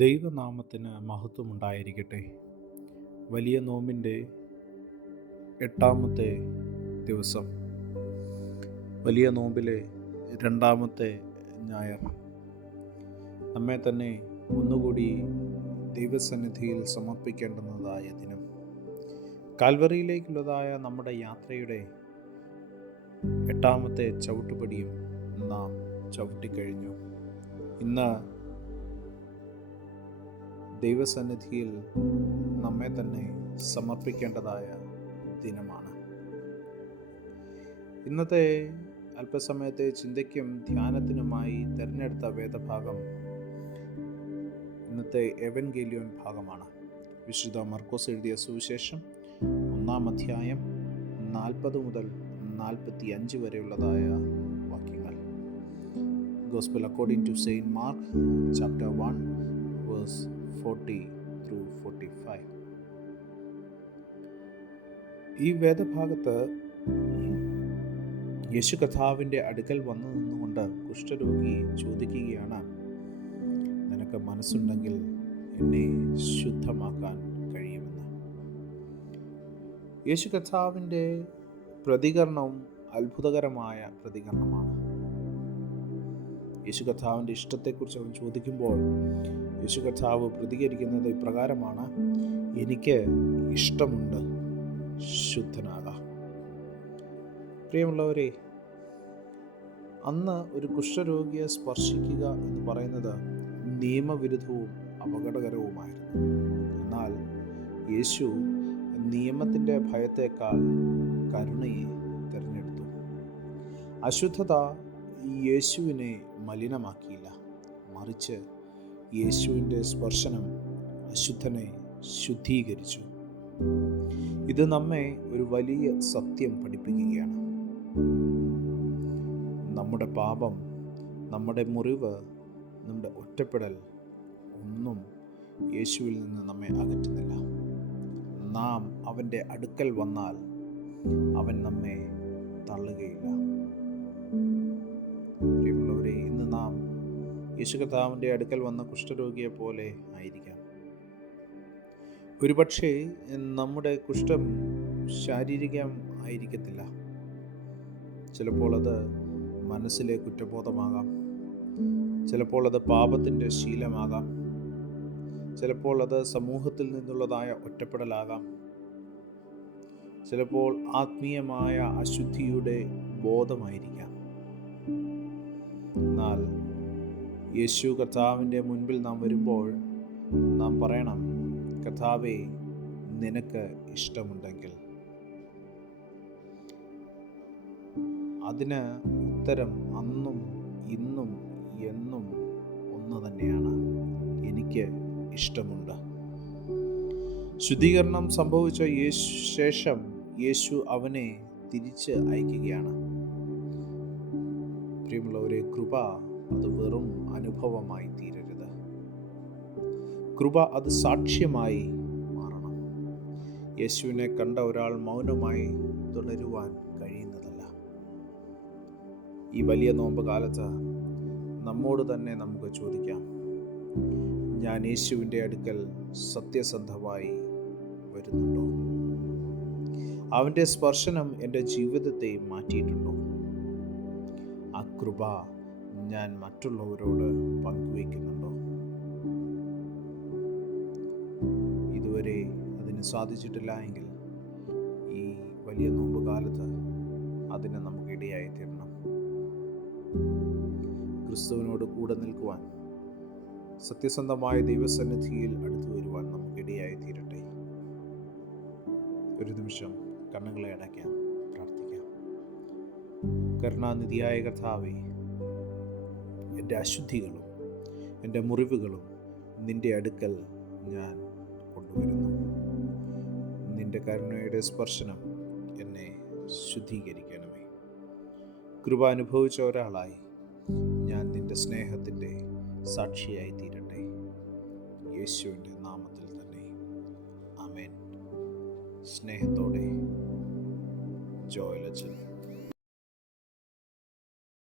ദൈവനാമത്തിന് മഹത്വമുണ്ടായിരിക്കട്ടെ. വലിയ നോമ്പിൻ്റെ 8-ാമത്തെ ദിവസം, വലിയ നോമ്പിലെ 2-ാമത്തെ ഞായർ, നമ്മെ തന്നെ ഒന്നുകൂടി ദൈവസന്നിധിയിൽ സമർപ്പിക്കേണ്ടുന്നതായ ദിനം. കാൽവറിയിലേക്കുള്ളതായ നമ്മുടെ യാത്രയുടെ 8-ാമത്തെ ചവിട്ടുപടിയും നാം ചവിട്ടിക്കഴിഞ്ഞു. ഇന്ന് ദൈവസന്നിധിയിൽ നമ്മെ തന്നെ സമർപ്പിക്കേണ്ടതായ ദിനമാണ്. ഇന്നത്തെ അല്പസമയത്തെ ചിന്തയ്ക്കും ധ്യാനത്തിനുമായി തിരഞ്ഞെടുത്ത വേദഭാഗം ഇന്നത്തെ എവൻഗേലിയോൻ ഭാഗമാണ്. വിശുദ്ധ മർക്കോസ് എഴുതിയ സുവിശേഷം 1-ാം അധ്യായം 40 മുതൽ 45 വരെയുള്ളതായ വാക്യങ്ങൾ. Gospel according to Saint Mark, chapter 1, verse 40 through 45. ഈ വേദഭാഗത്ത് യേശു കർത്താവിൻ്റെ അടുക്കൽ വന്നു നിന്നുകൊണ്ട് കുഷ്ഠരോഗി ചോദിക്കുകയാണ്, നിനക്ക് മനസ്സുണ്ടെങ്കിൽ എന്നെ ശുദ്ധമാക്കാൻ കഴിയുമെന്ന്. യേശു കർത്താവിൻ്റെ പ്രതികരണവും അത്ഭുതകരമായ പ്രതികരണമാണ്. യേശു കർത്താവിൻ്റെ ഇഷ്ടത്തെക്കുറിച്ച് അവൻ ചോദിക്കുമ്പോൾ യേശു കർത്താവ് പ്രതികരിക്കുന്നത് ഇപ്രകാരമാണ്: എനിക്ക് ഇഷ്ടമുണ്ട്, ശുദ്ധനാകാം. പ്രിയമുള്ളവരെ, അന്ന് ഒരു കുഷ്ഠരോഗിയെ സ്പർശിക്കുക എന്ന് പറയുന്നത് നിയമവിരുദ്ധവും അപകടകരവുമായിരുന്നു. എന്നാൽ യേശു നിയമത്തിൻ്റെ ഭയത്തേക്കാൾ കരുണയെ തിരഞ്ഞെടുത്തു. അശുദ്ധത യേശുവിനെ മലിനമാക്കിയില്ല, മറിച്ച് യേശുവിൻ്റെ സ്പർശനം അശുദ്ധനെ ശുദ്ധീകരിച്ചു. ഇത് നമ്മെ ഒരു വലിയ സത്യം പഠിപ്പിക്കുകയാണ്. നമ്മുടെ പാപം, നമ്മുടെ മുറിവ്, നമ്മുടെ ഒറ്റപ്പെടൽ ഒന്നും യേശുവിൽ നിന്ന് നമ്മെ അകറ്റുന്നില്ല. നാം അവൻ്റെ അടുക്കൽ വന്നാൽ അവൻ നമ്മെ തള്ളുകയില്ല. പ്രിയമുള്ളവരെ, ഇന്ന് നാം യേശു കർത്താവിൻ്റെ അടുക്കൽ വന്ന കുഷ്ഠരോഗിയെ പോലെ ആയിരിക്കാം. ഒരുപക്ഷെ നമ്മുടെ കുഷ്ഠം ശാരീരികം ആയിരിക്കത്തില്ല. ചിലപ്പോൾ അത് മനസ്സിലെ കുറ്റബോധമാകാം, ചിലപ്പോൾ അത് പാപത്തിൻ്റെ ശീലമാകാം, ചിലപ്പോൾ അത് സമൂഹത്തിൽ നിന്നുള്ളതായ ഒറ്റപ്പെടലാകാം, ചിലപ്പോൾ ആത്മീയമായ അശുദ്ധിയുടെ ബോധമായിരിക്കാം. എന്നാൽ യേശു കർത്താവിൻ്റെ മുൻപിൽ നാം വരുമ്പോൾ നാം പറയണം, കർത്താവേ, നിനക്ക് ഇഷ്ടമുണ്ടെങ്കിൽ. അതിന് ഉത്തരം അന്നും ഇന്നും എന്നും ഒന്ന് തന്നെയാണ്: എനിക്ക് ഇഷ്ടമുണ്ട്. ശുദ്ധീകരണം സംഭവിച്ച ശേഷം യേശു അവനെ തിരിച്ച് അയക്കുകയാണ്. പ്രിയമുള്ളവരെ, കൃപ അത് വെറും അനുഭവമായി തീരരുത്. കൃപ അത് സാക്ഷ്യമായി മാറണം. യേശുവിനെ കണ്ട ഒരാൾ മൗനമായി തുടരുവാൻ കഴിയുന്നതല്ല. ഈ വലിയ നോമ്പ് കാലത്ത് നമ്മോട് തന്നെ നമുക്ക് ചോദിക്കാം, ഞാൻ യേശുവിൻ്റെ അടുക്കൽ സത്യസന്ധമായി വരുന്നുണ്ടോ? അവൻ്റെ സ്പർശനം എൻ്റെ ജീവിതത്തെ മാറ്റിയിട്ടുണ്ടോ? ആ കൃപ ഞാൻ മറ്റുള്ളവരോട് പങ്കുവയ്ക്കുന്നുണ്ടോ? ഇതുവരെ അതിന് സാധിച്ചിട്ടില്ല എങ്കിൽ ഈ വലിയ നോമ്പ് കാലത്ത് അതിന് നമുക്ക് ഇടയായി തീരണം. ക്രിസ്തുവിനോട് കൂടെ നിൽക്കുവാൻ, സത്യസന്ധമായ ദൈവസന്നിധിയിൽ അടുത്തു വരുവാൻ നമുക്ക് ഇടയായി തീരട്ടെ. ഒരു നിമിഷം കണ്ണുകളെ അടയ്ക്കാം, പ്രാർത്ഥിക്കാം. കരുണാനിധിയായ കർത്താവേ, എൻ്റെ അശുദ്ധികളും എൻ്റെ മുറിവുകളും നിൻ്റെ അടുക്കൽ ഞാൻ കൊണ്ടുവരുന്നു. നിൻ്റെ കരുണയുടെ സ്പർശനം എന്നെ ശുദ്ധീകരിക്കണമേ. കൃപ അനുഭവിച്ച ഒരാളായി ഞാൻ നിൻ്റെ സ്നേഹത്തിൻ്റെ സാക്ഷിയായി തീരട്ടെ. യേശുവിൻ്റെ നാമത്തിൽ തന്നെ, ആമേൻ. സ്നേഹത്തോടെ, ജോയൽ അച്ഛൻ.